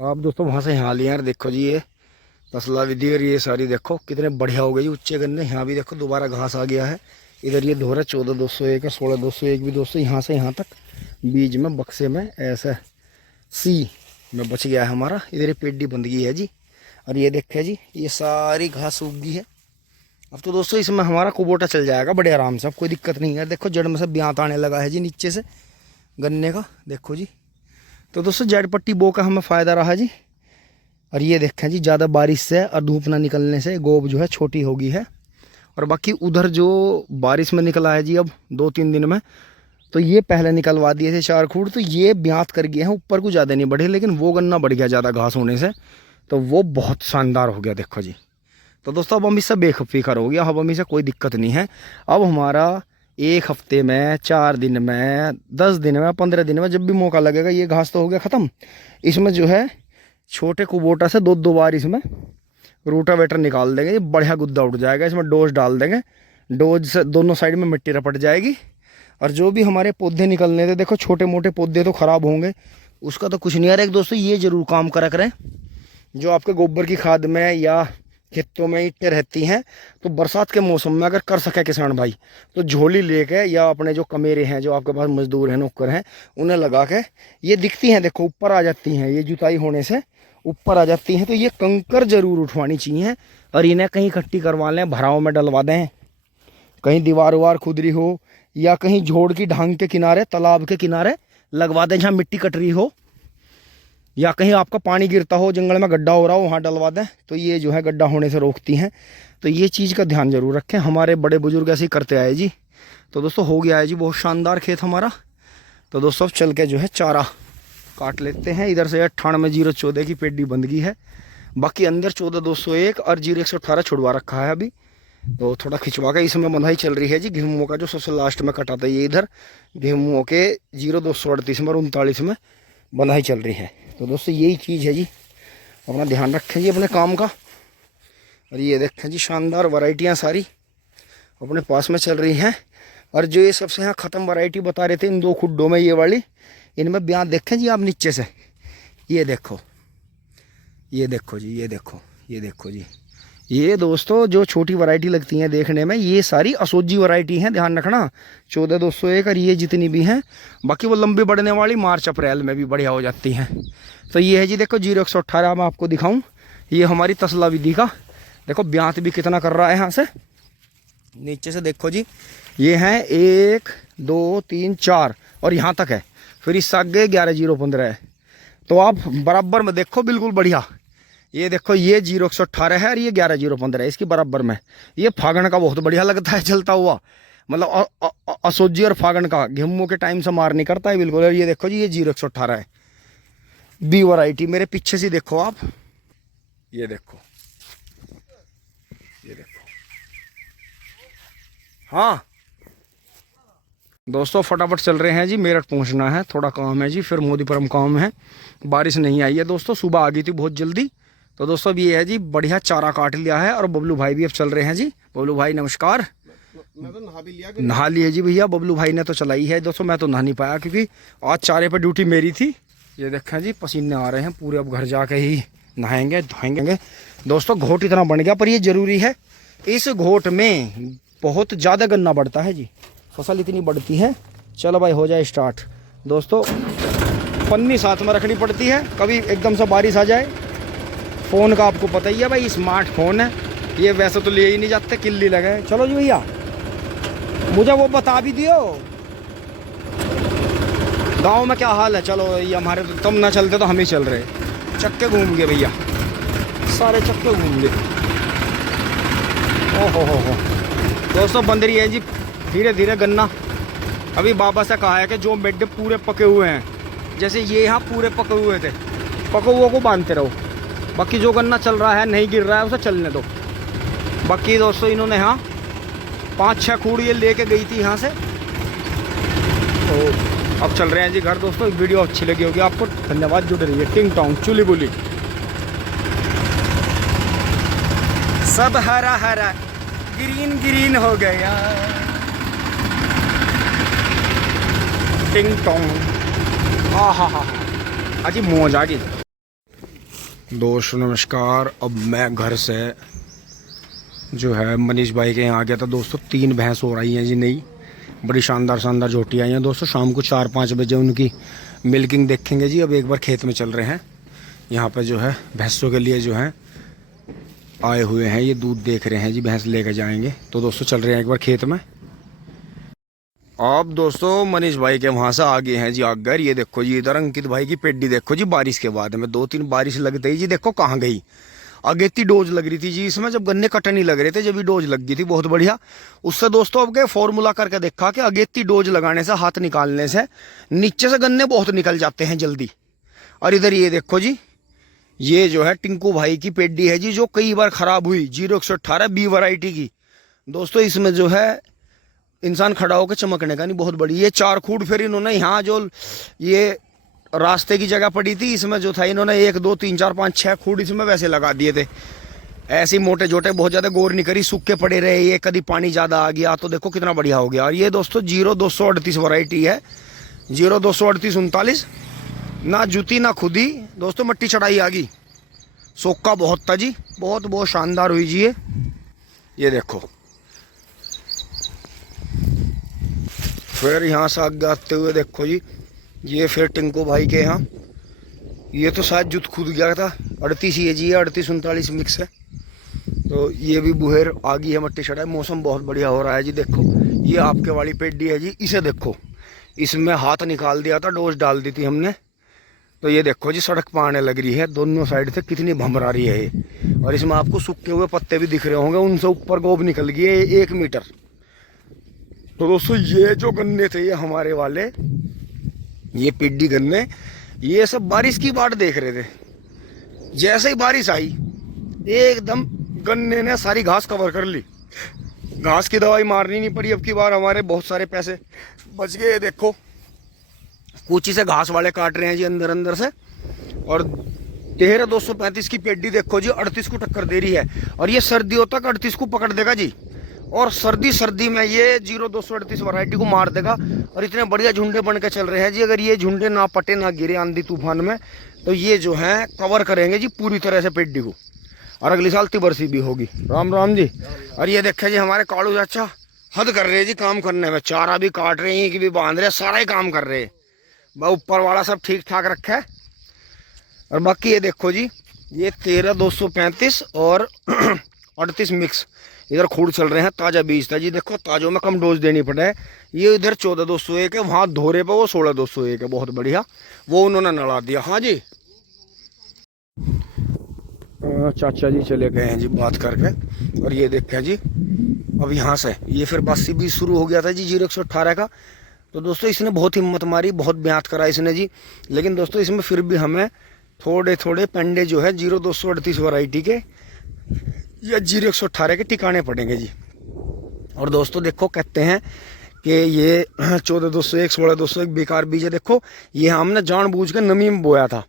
आप दोस्तों वहाँ से यहाँ लिए यार, देखो जी ये तसला विधि और ये सारी देखो कितने बढ़िया हो गए जी उच्चे गन्ने। यहाँ भी देखो दोबारा घास आ गया है। इधर ये दोहरा 14,201 और 16,201 भी दोस्तों यहाँ से यहाँ तक बीज में बक्से में ऐसा सी में बच गया है हमारा। इधर ये पेडी बंद गई है जी। और ये देखे जी ये सारी घास उग गई है। अब तो दोस्तों इसमें हमारा कुबोटा चल जाएगा बड़े आराम से, अब कोई दिक्कत नहीं है। देखो जड़ में से ब्यांत आने लगा है जी नीचे से गन्ने का, देखो जी। तो दोस्तों जड़ पट्टी बो का हमें फ़ायदा रहा जी। और ये देखें जी ज़्यादा बारिश से और धूप ना निकलने से गोब जो है छोटी हो गई है। और बाकी उधर जो बारिश में निकला है जी अब 2-3 दिन में, तो ये पहले निकलवा दिए थे 4 खूट, तो ये ब्यांत कर गए हैं। ऊपर को ज़्यादा नहीं बढ़े, लेकिन वो गन्ना बढ़ गया ज़्यादा घास होने से, तो वो बहुत शानदार हो गया देखो जी। तो दोस्तों अब हम इससे बेफिक्र हो गया, अब हम इससे कोई दिक्कत नहीं है। अब हमारा 1 हफ्ते में, 4 दिन में, 10 दिन में, 15 दिन में जब भी मौका लगेगा, ये घास तो हो गया ख़त्म। इसमें जो है छोटे कुबोटा से 2-2 बार इसमें रोटावेटर निकाल देंगे, ये बढ़िया गुद्दा उठ जाएगा। इसमें डोज डाल देंगे, डोज से दोनों साइड में मिट्टी रपट जाएगी। और जो भी हमारे पौधे निकलने थे, देखो छोटे मोटे पौधे तो ख़राब होंगे, उसका तो कुछ नहीं आ रहा है। दोस्तों ये ज़रूर काम करा करें, जो आपके गोबर की खाद में या खेतों में ईंटें रहती हैं, तो बरसात के मौसम में अगर कर सके किसान भाई, तो झोली लेके या अपने जो कमेरे हैं, जो आपके पास मजदूर हैं, नौकर हैं, उन्हें लगा के, ये दिखती हैं देखो ऊपर आ जाती हैं, ये जुताई होने से ऊपर आ जाती हैं, तो ये कंकर जरूर उठवानी चाहिए। और इन्हें कहीं इकट्ठी करवा लें, भराव में डलवा दें, कहीं दीवार वार खुदरी हो या कहीं झोड़ की ढांग के किनारे, तालाब के किनारे लगवा दें, जहाँ मिट्टी कट रही हो, या कहीं आपका पानी गिरता हो, जंगल में गड्ढा हो रहा हो, वहाँ डलवा दें, तो ये जो है गड्ढा होने से रोकती हैं। तो ये चीज़ का ध्यान जरूर रखें, हमारे बड़े बुजुर्ग ऐसे ही करते आए जी। तो दोस्तों हो गया है जी बहुत शानदार खेत हमारा। तो दोस्तों अब चल के जो है चारा काट लेते हैं। इधर से 98-014 की पेडी बंद गई है, बाकी अंदर 14,201 और 0-118 छुड़वा रखा है अभी। तो थोड़ा खिंचवा के इसमें बंधाई चल रही है जी। गेहूँ का जो सबसे लास्ट में कटा था, ये इधर गेहूँ के 0-238 में और 39 में बंधाई चल रही है। तो दोस्तों यही चीज़ है जी, अपना ध्यान रखें जी अपने काम का। और ये देखें जी शानदार वैरायटियाँ सारी अपने पास में चल रही हैं। और जो ये सबसे यहाँ ख़त्म वैरायटी बता रहे थे इन 2 खुड्डों में, ये वाली, इनमें ब्याह देखें जी आप नीचे से, ये देखो, ये देखो जी, ये देखो, ये देखो जी। ये दोस्तों जो छोटी वैरायटी लगती हैं देखने में, ये सारी असोजी वैरायटी हैं, ध्यान रखना। 14,201 और ये जितनी भी हैं, बाकी वो लंबी बढ़ने वाली मार्च अप्रैल में भी बढ़िया हो जाती हैं। तो ये है जी देखो 0-118 मैं आपको दिखाऊं, ये हमारी तसला विधि का देखो ब्यांत भी कितना कर रहा है। यहाँ से नीचे से देखो जी, ये हैं 1, 2, 3, 4 और यहाँ तक है। फिर इस आगे 11-0-15 है। तो आप बराबर में देखो, बिल्कुल बढ़िया। ये देखो ये 0-118 है और ये 11-0-15 है, इसकी बराबर में। ये फागण का बहुत बढ़िया लगता है चलता हुआ, मतलब असोजी और फागण का गेहूं के टाइम से मार नहीं करता है बिल्कुल। और ये देखो जी ये 0-118 है, बी वैरायटी। मेरे पीछे से देखो आप, ये देखो, ये देखो। हाँ दोस्तों फटाफट चल रहे हैं जी, मेरठ पहुंचना है, थोड़ा काम है जी, फिर मोदीपुरम काम है। बारिश नहीं आई है दोस्तों, सुबह आ गई थी बहुत जल्दी। तो दोस्तों अब ये है जी बढ़िया चारा काट लिया है और बबलू भाई भी अब चल रहे हैं जी। बबलू भाई नमस्कार। मैं तो नहा लिए जी भैया, बबलू भाई ने तो चलाई है दोस्तों, मैं तो नहा नहीं पाया क्योंकि आज चारे पर ड्यूटी मेरी थी। ये देखें जी पसीने आ रहे हैं पूरे, अब घर जाके ही नहाएंगे धोएंगे। दोस्तों घोट इतना बन गया, पर ये जरूरी है, इस घोट में बहुत ज़्यादा गन्ना बढ़ता है जी, फसल इतनी बढ़ती है। चलो भाई हो जाए स्टार्ट। दोस्तों पन्नी साथ में रखनी पड़ती है, कभी एकदम से बारिश आ जाए। फ़ोन का आपको पता ही है भाई, स्मार्टफोन है ये, वैसे तो ले ही नहीं जाते, किल्ली लगे। चलो जी भैया मुझे वो बता भी दियो गांव में क्या हाल है। चलो ये हमारे तो, तुम ना चलते तो हम ही चल रहे, चक्के घूम गए भैया, सारे चक्के घूम गए। ओहो हो दोस्तों बंद रही है जी धीरे धीरे गन्ना। अभी बाबा से कहा है कि जो मिड पूरे पके हुए हैं, जैसे ये यहाँ पूरे पके हुए थे, पके हुए को बांधते रहो, बाकी जो गन्ना चल रहा है नहीं गिर रहा है उसे चलने दो। बाकी दोस्तों इन्होंने यहाँ 5-6 खूड़ ये लेके गई थी यहाँ से। तो अब चल रहे हैं जी घर। दोस्तों वीडियो अच्छी लगी होगी आपको, धन्यवाद। जुड़ रही है टिंग टोंग चुली बुली, सब हरा हरा ग्रीन ग्रीन हो गया। टिंग टोंग, हाँ हाँ हाँ, अजी मौज आ गई। दोस्तों नमस्कार। अब मैं घर से जो है मनीष भाई के यहाँ आ गया था दोस्तों। 3 भैंस हो रही हैं जी नई, बड़ी शानदार शानदार झोटी आई हैं दोस्तों। शाम को 4-5 बजे उनकी मिल्किंग देखेंगे जी। अब एक बार खेत में चल रहे हैं, यहाँ पर जो है भैंसों के लिए जो है आए हुए हैं, ये दूध देख रहे हैं जी, भैंस लेकर जाएंगे। तो दोस्तों चल रहे हैं एक बार खेत में। अब दोस्तों मनीष भाई के वहाँ से आगे हैं जी आगर। ये देखो जी, इधर अंकित भाई की पेड्डी देखो जी। बारिश के बाद में 2-3 बारिश लगते ही जी देखो कहाँ गई। अगेती डोज लग रही थी जी इसमें, जब गन्ने कटने नहीं लग रहे थे, जब भी डोज लग गई थी बहुत बढ़िया। उससे दोस्तों अब के फॉर्मूला करके देखा कि अगेती डोज लगाने से, हाथ निकालने से नीचे से गन्ने बहुत निकल जाते हैं जल्दी। और इधर ये देखो जी, ये जो है टिंकू भाई की पेड्डी है जी, जो कई बार खराब हुई। 0118 बी वैरायटी की दोस्तों। इसमें जो है इंसान खड़ा होकर चमकने का नहीं, बहुत बड़ी। ये 4 खूट फिर इन्होंने यहाँ जो ये रास्ते की जगह पड़ी थी, इसमें जो था इन्होंने 1 2 3 4 5 6 खूट इसमें वैसे लगा दिए थे। ऐसी मोटे जोटे बहुत ज़्यादा गौर नहीं करी, सूखे पड़े रहे। ये कभी पानी ज़्यादा आ गया तो देखो कितना बढ़िया हो गया। और ये दोस्तों 0238 वैरायटी है, 0238 39। ना जूती ना खुदी दोस्तों, मट्टी चढ़ाई आ गई। सोक्का बहुत था जी, बहुत बहुत शानदार हुई जी। ये देखो फिर यहाँ से आगे आते हुए देखो जी, ये फिर टिंकू भाई के यहाँ। ये तो शायद जुत खुद गया था। 38 ये जी है, 38-39 मिक्स है। तो ये भी बुहेर आ गई है, मट्टी चढ़ा है। मौसम बहुत बढ़िया हो रहा है जी। देखो ये आपके वाली पेड्डी है जी, इसे देखो, इसमें हाथ निकाल दिया था, डोज डाल दी थी हमने। तो ये देखो जी सड़क पर आने लग रही है, दोनों साइड से कितनी भमरा रही है ये। और इसमें आपको सूखे हुए पत्ते भी दिख रहे होंगे, उनसे ऊपर गोब निकल गई है 1 मीटर। तो दोस्तों ये जो गन्ने थे ये हमारे वाले, ये पिड्डी गन्ने, ये सब बारिश की बाट देख रहे थे। जैसे ही बारिश आई एकदम गन्ने ने सारी घास कवर कर ली। घास की दवाई मारनी नहीं पड़ी अब की बार, हमारे बहुत सारे पैसे बच गए। देखो कूची से घास वाले काट रहे हैं जी अंदर अंदर से। और 13,235 की पेड्डी देखो जी, 38 को टक्कर दे रही है। और ये सर्दियों तक 38 को पकड़ देगा जी। और सर्दी में ये 0238 वैरायटी को मार देगा। और इतने बढ़िया झुंडे बन के चल रहे हैं जी। अगर ये झुंडे ना पटे ना गिरे आंधी तूफान में, तो ये जो है कवर करेंगे जी पूरी तरह से पेड्डी को। और अगली साल तिबरसी भी होगी। राम राम जी। और ये देखे जी हमारे कालू चाचा हद कर रहे हैं जी काम करने में। चारा भी काट रहे हैं, कि भी बांध रहे हैं, सारा ही काम कर रहे हैं। ऊपर वाला सब ठीक ठाक रखा है। और बाकी ये देखो जी, ये 13,235 और 38 मिक्स इधर खूड़ चल रहे हैं। ताज़ा बीज था जी। देखो ताजों में कम डोज देनी पड़े। ये इधर 14,201 है, वहाँ धोरे पे वो 16,201 है, बहुत बढ़िया। वो उन्होंने नड़ा दिया। हाँ जी चाचा जी चले गए हैं जी बात करके। और ये देखें जी, अब यहाँ से ये फिर 82 बीज शुरू हो गया था जी 0118 का। तो दोस्तों इसने बहुत हिम्मत मारी, बहुत ब्यात करा इसने जी। लेकिन दोस्तों इसमें फिर भी हमें थोड़े थोड़े पेंडे जो है 0238 वैरायटी के या 0118 के टिकाने पड़ेंगे जी। और दोस्तों देखो कहते हैं कि ये 14,201 16,201 बेकार बीज है। देखो ये हमने जानबूझ के नमी में बोया था।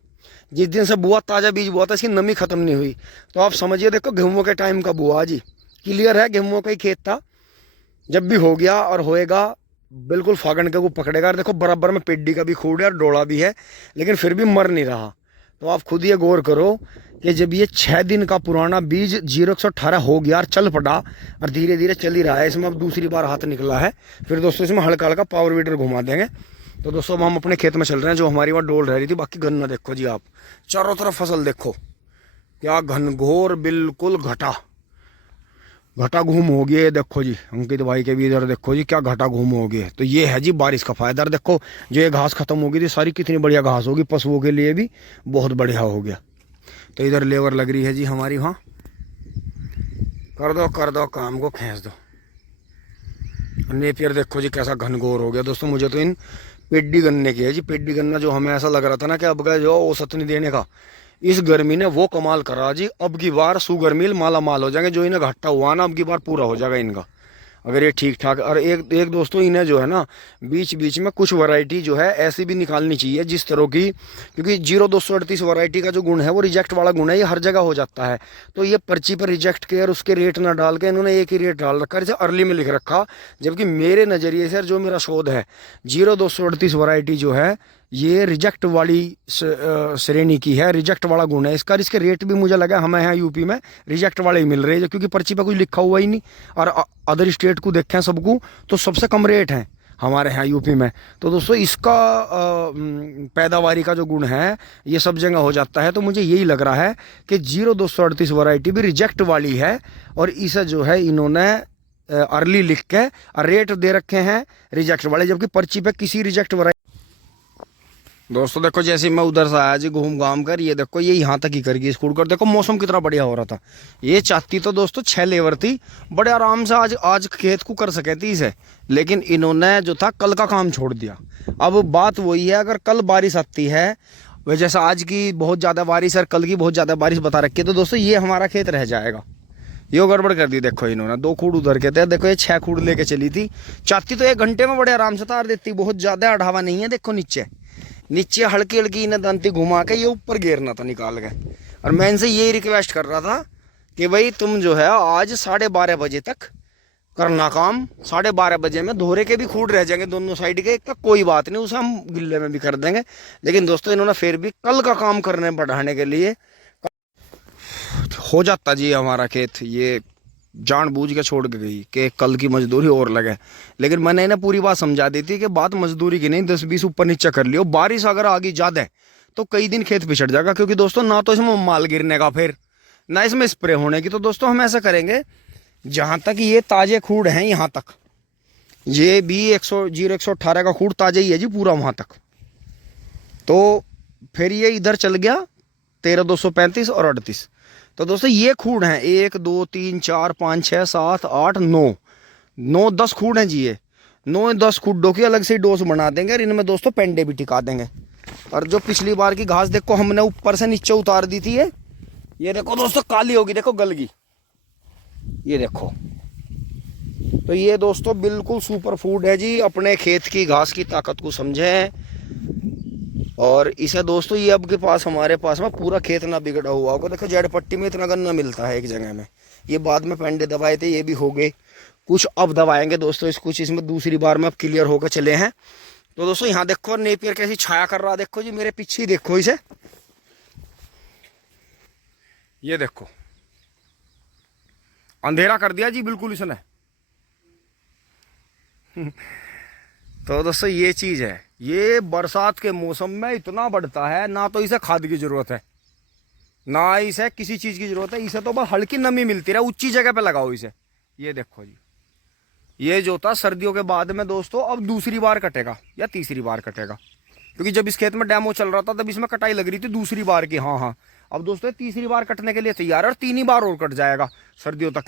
जिस दिन से बुआ ताज़ा बीज बुआ था, इसकी नमी खत्म नहीं हुई। तो आप समझिए, देखो गेहूँ के टाइम का बुआ जी, क्लियर है, गेहूँ का ही खेत था। जब भी हो गया और होएगा बिल्कुल फागण के को पकड़ेगा। और देखो बराबर में पेड्डी का भी खूड़ है और डोला भी है, लेकिन फिर भी मर नहीं रहा। तो आप खुद ये गौर करो कि जब ये 6 दिन का पुराना बीज 0118 हो गया और चल पड़ा, और धीरे धीरे चल ही रहा है, इसमें अब दूसरी बार हाथ निकला है। फिर दोस्तों इसमें हल्का हल्का पावर वीडर घुमा देंगे। तो दोस्तों अब हम अपने खेत में चल रहे हैं, जो हमारी वहाँ डोल रह रही थी। बाकी गन्ना देखो जी, आप चारों तरफ फसल देखो, क्या घनघोर, बिल्कुल घटा घूम हो गया। देखो जी अंकित भाई के भी इधर देखो जी, क्या घटा घूम हो गया। तो ये है जी बारिश का फायदा। देखो जो ये घास खत्म हो गई थी सारी, कितनी बढ़िया घास होगी, पशुओं के लिए भी बहुत बढ़िया हो गया। तो इधर लेबर लग रही है जी हमारी वहाँ। कर दो काम को, खींच दो। नेपियर देखो जी कैसा घनघोर हो गया। दोस्तों मुझे तो इन पेड्डी गन्ने की है जी। पेड्डी गन्ना जो हमें ऐसा लग रहा था ना कि अब का जो औसत नहीं देने का, इस गर्मी ने वो कमाल करा जी। अब की बार शुगर मिल माला माल हो जाएंगे। जो इन्हें घट्टा हुआ ना, अब की बार पूरा हो जाएगा इनका, अगर ये ठीक ठाक। और एक दोस्तों इन्हें जो है ना बीच बीच में कुछ वैरायटी जो है ऐसी भी निकालनी चाहिए जिस तरह की, क्योंकि 0238 वैरायटी का जो गुण है वो रिजेक्ट वाला गुण है, ये हर जगह हो जाता है। तो ये पर्ची पर रिजेक्ट के और उसके रेट ना डाल के इन्होंने एक ही रेट डाल रखा है, जैसे अर्ली में लिख रखा। जबकि मेरे नज़रिए से जो मेरा शोध है, 0238 वैरायटी जो है ये रिजेक्ट वाली श्रेणी की है, रिजेक्ट वाला गुण है इसका। इसके रेट भी मुझे लगा हमें यहाँ यूपी में रिजेक्ट वाले ही मिल रहे हैं, क्योंकि पर्ची पे कुछ लिखा हुआ ही नहीं। और अदर स्टेट को देखें सबको तो सबसे कम रेट है हमारे यहाँ यूपी में। तो दोस्तों इसका पैदावारी का जो गुण है ये सब जगह हो जाता है। तो मुझे यही लग रहा है कि 0238 वैरायटी भी रिजेक्ट वाली है, और इसे जो है इन्होंने अर्ली लिख के और रेट दे रखे हैं रिजेक्ट वाले, जबकि पर्ची पे किसी रिजेक्ट वैरायटी। दोस्तों देखो जैसे मैं उधर से आया जी घूम घाम कर, ये देखो ये यहाँ तक ही कर गई स्कूल कर। देखो मौसम कितना बढ़िया हो रहा था। ये चाहती तो दोस्तों 6 लेबर थी, बड़े आराम से आज खेत को कर सके थी इसे, लेकिन इन्होंने जो था कल का काम छोड़ दिया। अब बात वही है, अगर कल बारिश आती है वह जैसा आज की बहुत ज़्यादा बारिश और कल की बहुत ज़्यादा बारिश बता रखी है, तो दोस्तों ये हमारा खेत रह जाएगा। ये गड़बड़ कर दी देखो इन्होंने, 2 खूड़ उधर के थे, देखो ये 6 खूड़ लेके चली थी। चाहती तो 1 घंटे में बड़े आराम से तार देती, बहुत ज़्यादा अढ़ावा नहीं है। देखो नीचे हल्की हल्की इन्हें दंती घुमा के ये ऊपर घेरना था निकाल के। और मैं इनसे यही रिक्वेस्ट कर रहा था कि भाई तुम जो है आज 12:30 बजे तक करना काम। 12:30 बजे में धोरे के भी खूड़ रह जाएंगे दोनों साइड के, एक का कोई बात नहीं, उसे हम गिल्ले में भी कर देंगे। लेकिन दोस्तों इन्होंने फिर भी कल का काम करने बढ़ाने के लिए हो जाता जी हमारा खेत, ये जानबूझ के छोड़ के गई कि कल की मजदूरी और लगे। लेकिन मैंने इन्हें पूरी बात समझा दी थी कि बात मजदूरी की नहीं, 10-20 ऊपर नीचे कर लियो। बारिश अगर आ गई ज़्यादा तो कई दिन खेत पिछड़ जाएगा, क्योंकि दोस्तों ना तो इसमें माल गिरने का, फिर ना इसमें स्प्रे होने की। तो दोस्तों हम ऐसा करेंगे, जहाँ तक ये ताजे खूड़ हैं यहाँ तक, ये भी 118 का खूड़ ताजा ही है जी पूरा वहाँ तक। तो फिर ये इधर चल गया 13,235 और 38। तो दोस्तों ये खूड़ हैं 1 2 3 4 5 6 7 8 9 10 खूड़ हैं जी। ये 9-10 खूडों की अलग से डोज बना देंगे, और इनमें दोस्तों पेंडे भी टिका देंगे। और जो पिछली बार की घास देखो हमने ऊपर से नीचे उतार दी थी, ये देखो दोस्तों काली होगी, देखो गल गई, ये देखो। तो ये दोस्तों बिल्कुल सुपर फूड है जी, अपने खेत की घास की ताकत को समझें। और इसे दोस्तों ये अब के पास हमारे पास में पूरा खेत ना बिगड़ा हुआ होगा। देखो जेड पट्टी में इतना गन्ना मिलता है एक जगह में, ये बाद में पेंडे दबाए थे, ये भी हो गए कुछ, अब दबाएंगे दोस्तों कुछ इसमें दूसरी बार में अब क्लियर होकर चले हैं। तो दोस्तों यहाँ देखो नेपियर कैसी छाया कर रहा है, देखो जी मेरे पीछे ही देखो इसे, ये देखो अंधेरा कर दिया जी बिल्कुल इसने। तो दोस्तों ये चीज है, ये बरसात के मौसम में इतना बढ़ता है, ना तो इसे खाद की जरूरत है ना इसे किसी चीज की जरूरत है, इसे तो बस हल्की नमी मिलती रहे, ऊंची जगह पे लगाओ इसे। ये देखो जी, ये जो था सर्दियों के बाद में दोस्तों अब दूसरी बार कटेगा या तीसरी बार कटेगा, क्योंकि जब इस खेत में डेमो चल रहा था तब इसमें कटाई लग रही थी दूसरी बार की। हाँ अब दोस्तों तीसरी बार कटने के लिए तैयार है, और 3 ही बार और कट जाएगा सर्दियों तक।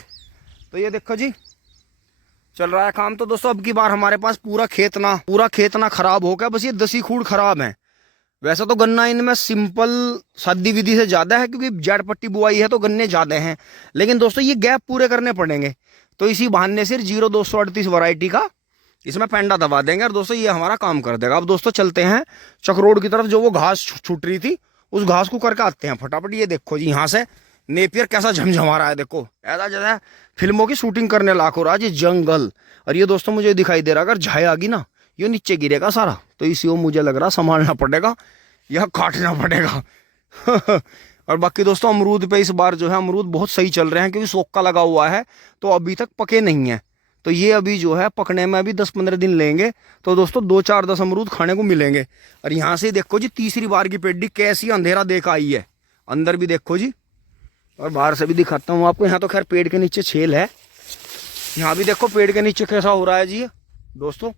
तो ये देखो जी चल रहा है काम। तो दोस्तों अब की बार हमारे पास पूरा खेत ना खराब हो गया, बस ये 10 ही खूड़ खराब है। वैसे तो गन्ना इनमें सिंपल सादी विधि से ज्यादा है, क्योंकि जड़ पट्टी बुआई है तो गन्ने ज्यादा हैं, लेकिन दोस्तों ये गैप पूरे करने पड़ेंगे। तो इसी बहाने से 0238 वैरायटी का इसमें पेंडा दबा देंगे, और दोस्तों ये हमारा काम कर देगा। अब दोस्तों चलते हैं चक्रोड की तरफ, जो वो घास छूट रही थी उस घास को करके आते हैं फटाफट। ये देखो जी यहाँ से नेपियर कैसा झमझमा रहा है, देखो ऐसा जैसा फिल्मों की शूटिंग करने लायक हो रहा है जी जंगल। और ये दोस्तों मुझे दिखाई दे रहा है, अगर झाई आ गई ना ये नीचे गिरेगा सारा, तो इसी मुझे लग रहा संभालना पड़ेगा या काटना पड़ेगा। और बाकी दोस्तों अमरूद पे इस बार जो है अमरूद बहुत सही चल रहे हैं, क्योंकि सोक्का लगा हुआ है तो अभी तक पके नहीं है। तो ये अभी जो है पकने में अभी 10-15 दिन लेंगे, तो दोस्तों 2-4-10 अमरूद खाने को मिलेंगे। और यहाँ से देखो जी तीसरी बार की पेड्डी कैसी अंधेरा देख आई है, अंदर भी देखो जी, और बाहर से भी दिखाता हूँ आपको। यहाँ तो खैर पेड़ के नीचे छेल है, यहाँ भी देखो पेड़ के नीचे कैसा हो रहा है जी दोस्तों।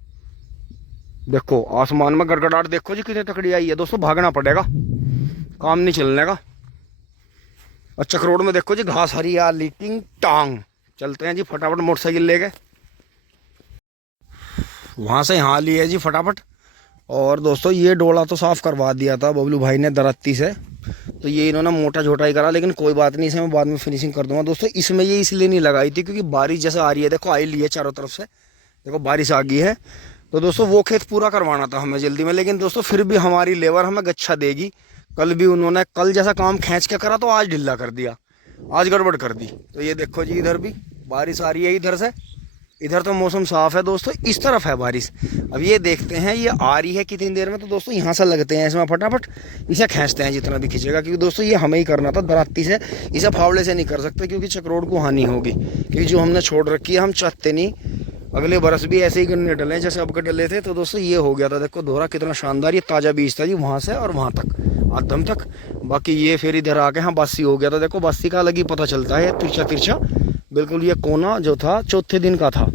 देखो आसमान में गड़गड़ाहट देखो जी कितनी तकड़ी आई है दोस्तों, भागना पड़ेगा, काम नहीं चलने का। और चक्रोड में देखो जी घास हरी आ लीटिंग टांग। चलते हैं जी फटाफट मोटरसाइकिल लेके, वहाँ से यहाँ लिए जी फटाफट। और दोस्तों ये डोला तो साफ करवा दिया था बबलू भाई ने दरत्ती से, तो ये इन्होंने मोटा छोटा ही करा, लेकिन कोई बात नहीं, इसे मैं बाद में फिनिशिंग कर दूंगा। दोस्तों इसमें ये इसलिए नहीं लगाई थी क्योंकि बारिश जैसे आ रही है, देखो आई ली है चारों तरफ से, देखो बारिश आ गई है। तो दोस्तों वो खेत पूरा करवाना था हमें जल्दी में, लेकिन दोस्तों फिर भी हमारी लेबर हमें गच्छा देगी। कल भी उन्होंने कल जैसा काम खींच के करा तो आज ढीला कर दिया, आज गड़बड़ कर दी। तो ये देखो जी इधर भी बारिश आ रही है इधर से, इधर तो मौसम साफ है दोस्तों, इस तरफ है बारिश। अब ये देखते हैं ये आ रही है कितनी देर में। तो दोस्तों यहाँ से लगते हैं इसमें फटाफट, इसे खींचते हैं जितना भी खींचेगा, क्योंकि दोस्तों ये हमें ही करना था दराती से, इसे फावड़े से नहीं कर सकते क्योंकि चक्रोड को हानि होगी। क्योंकि जो हमने छोड़ रखी है हम चाहते नहीं अगले बरस भी ऐसे ही गन्ने डले जैसे अब के डले थे। तो दोस्तों ये हो गया था, देखो दोहरा कितना शानदार, ये ताज़ा बीज था जी, वहाँ से और वहाँ तक आदम तक। बाकी ये फिर इधर आके हाँ बासी हो गया था। देखो बासी का अलग ही पता चलता है, तिरछा तिरछा बिल्कुल। ये कोना जो था चौथे दिन का था,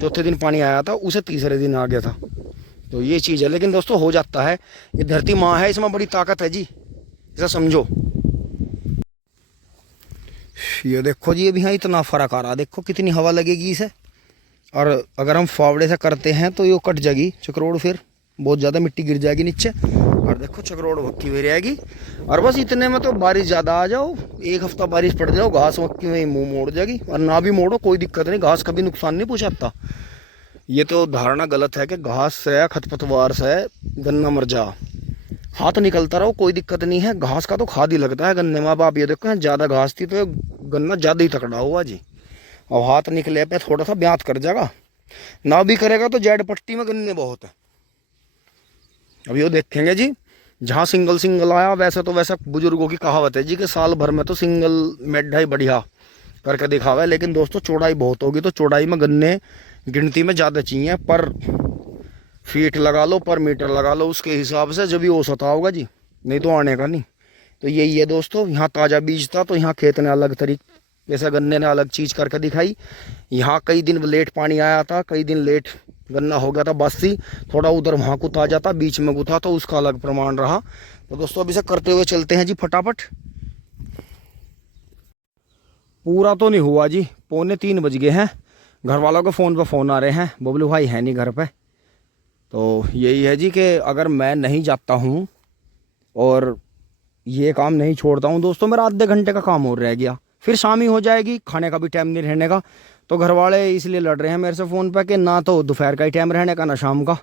चौथे दिन पानी आया था, उसे तीसरे दिन आ गया था। तो ये चीज़ है, लेकिन दोस्तों हो जाता है। ये धरती माँ है, इसमें बड़ी ताकत है जी, ऐसा समझो। ये देखो जी, अभी यहाँ इतना फर्क आ रहा, देखो कितनी हवा लगेगी इसे। और अगर हम फावड़े से करते हैं तो ये कट जाएगी चक्रोड़, फिर बहुत ज़्यादा मिट्टी गिर जाएगी नीचे, और देखो चक्रोड़ भक्की हुई रहेगी। और बस इतने में तो बारिश ज़्यादा आ जाओ, एक हफ्ता बारिश पड़ जाओ, घास मक्की में मुँह मोड़ जाएगी। और ना भी मोड़ो कोई दिक्कत नहीं, घास कभी नुकसान नहीं पहुँचाता। ये तो धारणा गलत है कि घास से खरपतवार से गन्ना मर जा, हाथ निकलता रहो कोई दिक्कत नहीं है। घास का तो खाद ही लगता है गन्ने में। अब आप ये देखो ज़्यादा घास थी तो गन्ना ज़्यादा ही तकड़ा हुआ जी। और हाथ निकले पे थोड़ा सा ब्यात कर जाएगा, ना भी करेगा तो जेड पट्टी में गन्ने बहुत है। अब ये देखेंगे जी, जहाँ सिंगल सिंगल आया, वैसे तो वैसा बुजुर्गों की कहावत है जी कि साल भर में तो सिंगल मेढा ही बढ़िया करके दिखावा है। लेकिन दोस्तों चौड़ाई बहुत होगी, तो चौड़ाई में गन्ने गिनती में ज़्यादा चाहिए, पर फीट लगा लो, पर मीटर लगा लो, उसके हिसाब से जब भी औसत होगा जी, नहीं तो आने का नहीं। तो यही है दोस्तों, यहाँ ताज़ा बीज था तो यहाँ खेत ने अलग तरीके, जैसा गन्ने ने अलग चीज़ करके दिखाई। यहाँ कई दिन लेट पानी आया था, कई दिन लेट गन्ना हो गया था बासी, थोड़ा उधर वहाँ को ताजा था, बीच में गुथा तो उसका अलग प्रमाण रहा। तो दोस्तों अभी से करते हुए चलते हैं जी फटाफट। पूरा तो नहीं हुआ जी, 2:45 बज गए हैं। घर वालों के फ़ोन पे फ़ोन आ रहे हैं, बबलू भाई है नहीं घर पे। तो यही है जी कि अगर मैं नहीं जाता हूँ और ये काम नहीं छोड़ता हूँ दोस्तों, मेरा आधे घंटे का काम और रह गया, फिर शाम ही हो जाएगी, खाने का भी टाइम नहीं रहने का। तो घर वाले इसलिए लड़ रहे हैं मेरे से फ़ोन पे कि ना तो दोपहर का ही टाइम रहने का, ना शाम का।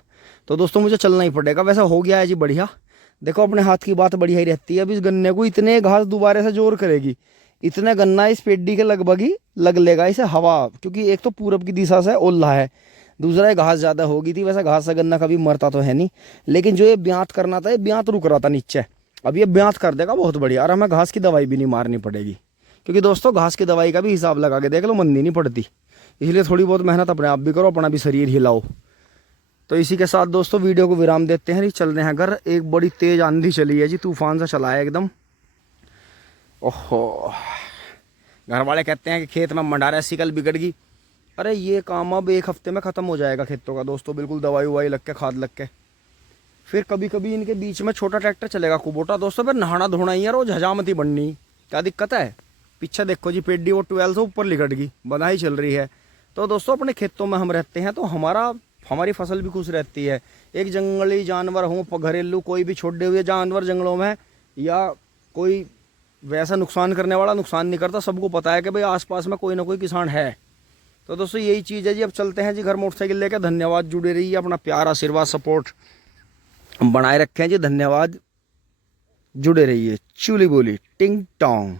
तो दोस्तों मुझे चलना ही पड़ेगा। वैसा हो गया है जी बढ़िया, देखो अपने हाथ की बात बढ़िया ही रहती है। अब इस गन्ने को इतने घास दोबारा से जोर करेगी, इतना गन्ना इस पेड्डी के लगभग ही लग लेगा इसे हवा, क्योंकि एक तो पूरब की दिशा से ओल्हा है, दूसरा ये घास ज़्यादा होगी थी। वैसे घास से गन्ना कभी मरता तो है नहीं, लेकिन जो ये ब्यात करना था, ये ब्यात रुक रहा था नीचे, अब ये ब्यात कर देगा बहुत बढ़िया। और हमें घास की दवाई भी नहीं मारनी पड़ेगी, क्योंकि दोस्तों घास की दवाई का भी हिसाब लगा के देख लो, मंदी नहीं पड़ती। इसलिए थोड़ी बहुत मेहनत अपने आप भी करो, अपना भी शरीर हिलाओ। तो इसी के साथ दोस्तों वीडियो को विराम देते हैं, चल रहे हैं घर। एक बड़ी तेज आंधी चली है जी, तूफान सा चला है एकदम। ओहो, घर वाले कहते हैं कि खेत में मंडारा सिकल बिगड़ गई। अरे ये काम अब 1 हफ्ते में ख़त्म हो जाएगा खेतों का दोस्तों, बिल्कुल दवाई ववाई लग के, खाद लग के। फिर कभी कभी इनके बीच में छोटा ट्रैक्टर चलेगा कुबोटा दोस्तों, फिर नहाना धोना ही है, रोज हजामती बननी, क्या दिक्कत है। पीछे देखो जी पेड्डी वो 12 से ऊपर लिकट गई, बधाई चल रही है। तो दोस्तों अपने खेतों में हम रहते हैं तो हमारी फसल भी खुश रहती है। एक जंगली जानवर हो, घरेलू कोई भी छोड़े हुए जानवर जंगलों में, या कोई वैसा नुकसान करने वाला नुकसान नहीं करता। सबको पता है कि भाई आसपास में कोई ना कोई किसान है। तो दोस्तों यही चीज़ है जी। अब चलते हैं जी घर मोटरसाइकिल लेकर। धन्यवाद, जुड़े रहिए, अपना प्यार आशीर्वाद सपोर्ट बनाए रखें जी। धन्यवाद, जुड़े रहिए। चूली बोली टिंग टोंग।